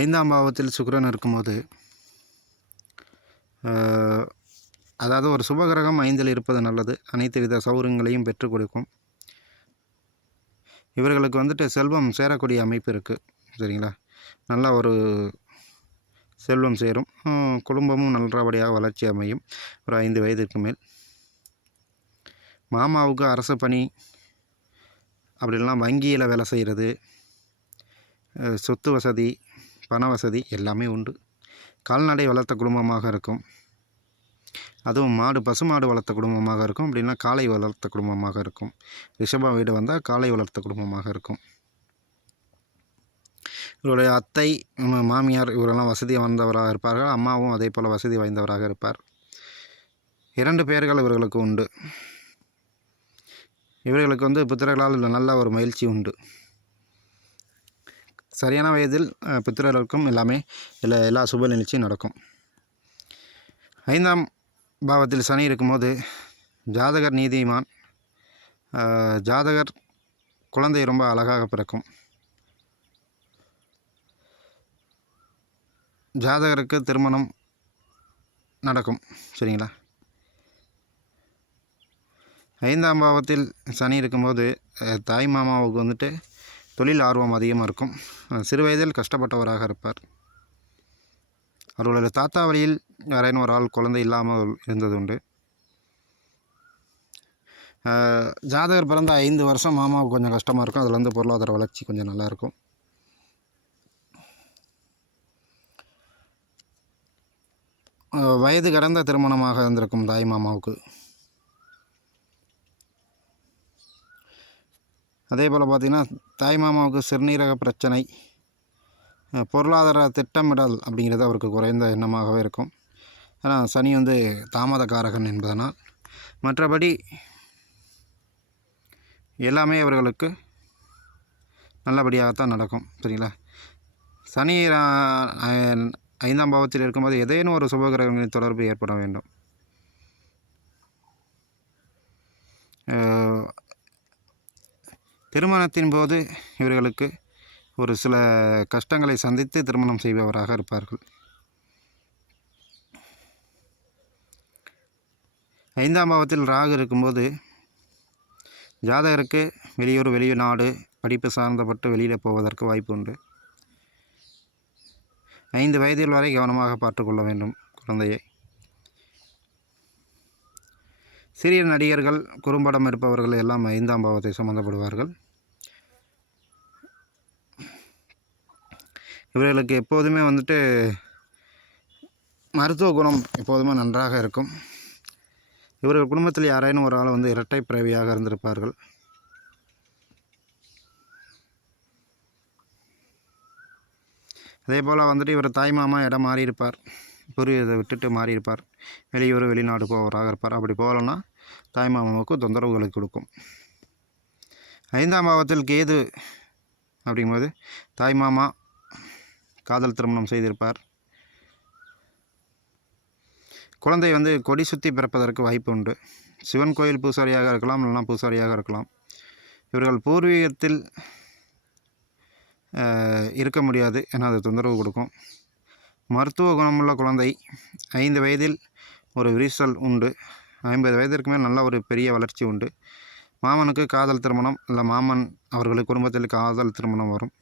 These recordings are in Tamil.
5ஆம் பாவத்தில் சுக்கிரன் இருக்கும்போது அதாவது ஒரு சுபகிரகம் 5இல் இருப்பது நல்லது. அனைத்து வித சௌகரியங்களையும் பெற்றுக் கொடுக்கும். இவர்களுக்கு வந்துட்டு செல்வம் சேரக்கூடிய அமைப்பு இருக்குது. சரிங்களா? நல்லா ஒரு செல்வம் சேரும். குடும்பமும் நல்லபடியாக வளர்ச்சி அமையும். ஒரு 5 வயதிற்கு மேல். மாமாவுக்கு அரசு பணி அப்படி இல்லைனா வங்கியில் வேலை செய்கிறது, சொத்து வசதி, பண வசதி எல்லாமே உண்டு. கால்நடை வளர்த்த குடும்பமாக இருக்கும். அதுவும் பசுமாடு வளர்த்த குடும்பமாக இருக்கும். அப்படின்னா காளை வளர்த்த குடும்பமாக இருக்கும். ரிஷப வீடு வந்தால் காளை வளர்த்த குடும்பமாக இருக்கும். இவருடைய அத்தை, மாமியார் இவரெல்லாம் வசதி வாய்ந்தவராக இருப்பார்கள். அம்மாவும் அதே போல் வசதி வாய்ந்தவராக இருப்பார். 2 பெயர்கள் இவர்களுக்கு உண்டு. இவர்களுக்கு வந்து புத்திரர்களால் நல்ல ஒரு மகிழ்ச்சி உண்டு. சரியான வயதில் புத்திரர்களுக்கும் எல்லா சுப நிகழ்ச்சியும் நடக்கும். 5ஆம் பாவத்தில் சனி இருக்கும்போது ஜாதகர் நீதிமான். ஜாதகர் குழந்தை ரொம்ப அழகாக பிறக்கும். ஜாதகருக்கு திருமணம் நடக்கும். சரிங்களா? 5ஆம் பாவத்தில் சனி இருக்கும்போது தாய் மாமாவுக்கு வந்துட்டு தொழில் ஆர்வம் அதிகமாக இருக்கும். சிறு வயதில் கஷ்டப்பட்டவராக இருப்பார். அவர்களுடைய தாத்தா வழியில் யாரேனும் ஒரு ஆள் குழந்தை இல்லாமல் இருந்தது உண்டு. ஜாதகர் பிறந்த 5 வருஷம் மாமாவுக்கு கொஞ்சம் கஷ்டமாக இருக்கும். அதில் வந்து பொருளாதார வளர்ச்சி கொஞ்சம் நல்லாயிருக்கும். வயது கடந்த திருமணமாக இருந்திருக்கும் தாய் மாமாவுக்கு. அதே போல் பார்த்திங்கன்னா தாய் மாமாவுக்கு சிறுநீரக பிரச்சனை, பொருளாதார திட்டமிடல் அப்படிங்கிறது அவருக்கு குறைந்த எண்ணமாகவே இருக்கும். ஏன்னா சனி வந்து தாமதக்காரகன் என்பதனால். மற்றபடி எல்லாமே அவர்களுக்கு நல்லபடியாகத்தான் நடக்கும். சரிங்களா? சனி 5ஆம் பாவத்தில் இருக்கும்போது ஏதேனும் ஒரு சுபகிரகங்களின் தொடர்பு ஏற்பட வேண்டும். திருமணத்தின் போது இவர்களுக்கு ஒரு சில கஷ்டங்களை சந்தித்து திருமணம் செய்பவராக இருப்பார்கள். 5ஆம் பாவத்தில் ராகு இருக்கும்போது ஜாதகருக்கு வெளியூர் வெளிநாடு படிப்பு சார்ந்தப்பட்டு வெளியில் போவதற்கு வாய்ப்பு உண்டு. 5 வயதில் வரை கவனமாக பார்த்துக்கொள்ள வேண்டும் குழந்தையை. சிறிய நடிகர்கள், குறும்படம் இருப்பவர்கள் எல்லாம் 5ஆம் பாவத்தை சம்மந்தப்படுவார்கள். இவர்களுக்கு எப்போதுமே வந்துட்டு மருத்துவ குணம் எப்போதுமே நன்றாக இருக்கும். இவர்கள் குடும்பத்தில் யாரேனும் ஒரு ஆள் வந்து இரட்டை பிறவியாக இருந்திருப்பார்கள். அதே போல் வந்துட்டு இவர் தாய் மாமா இடம் மாறியிருப்பார். பூர்வீகத்தை விட்டுட்டு மாறியிருப்பார். வெளியூர் வெளிநாடு போவராக இருப்பார். அப்படி போகலன்னா தாய் மாமாவுக்கு தொந்தரவுகளை கொடுக்கும். 5ஆம் பாவத்தில் கேது அப்படிங்கும்போது தாய் மாமா காதல் திருமணம் செய்திருப்பார். குழந்தை வந்து கொடி சுற்றி பிறப்பதற்கு வாய்ப்பு உண்டு. சிவன் கோயில் பூசாரியாக இருக்கலாம், இல்லைனா பூசாரியாக இருக்கலாம். இவர்கள் பூர்வீகத்தில் இருக்க முடியாது, ஏன்னா அது தொந்தரவு கொடுக்கும். மருத்துவ குணமுள்ள குழந்தை. 5 வயதில் ஒரு விரிசல் உண்டு. 50 வயதிற்கு மேல் நல்ல ஒரு பெரிய வளர்ச்சி உண்டு. மாமனுக்கு காதல் திருமணம், இல்லை மாமன் அவர்களுக்கு குடும்பத்தில் காதல் திருமணம் வரும்.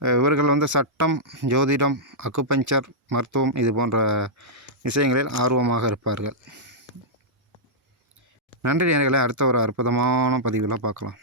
இவர்கள் வந்து சட்டம், ஜோதிடம், அக்குபஞ்சர், மருத்துவம் இது போன்ற விஷயங்களில் ஆர்வமாக இருப்பார்கள். நன்றி நேயர்களே. அடுத்த ஒரு அற்புதமான பதிவில் பார்க்கலாம்.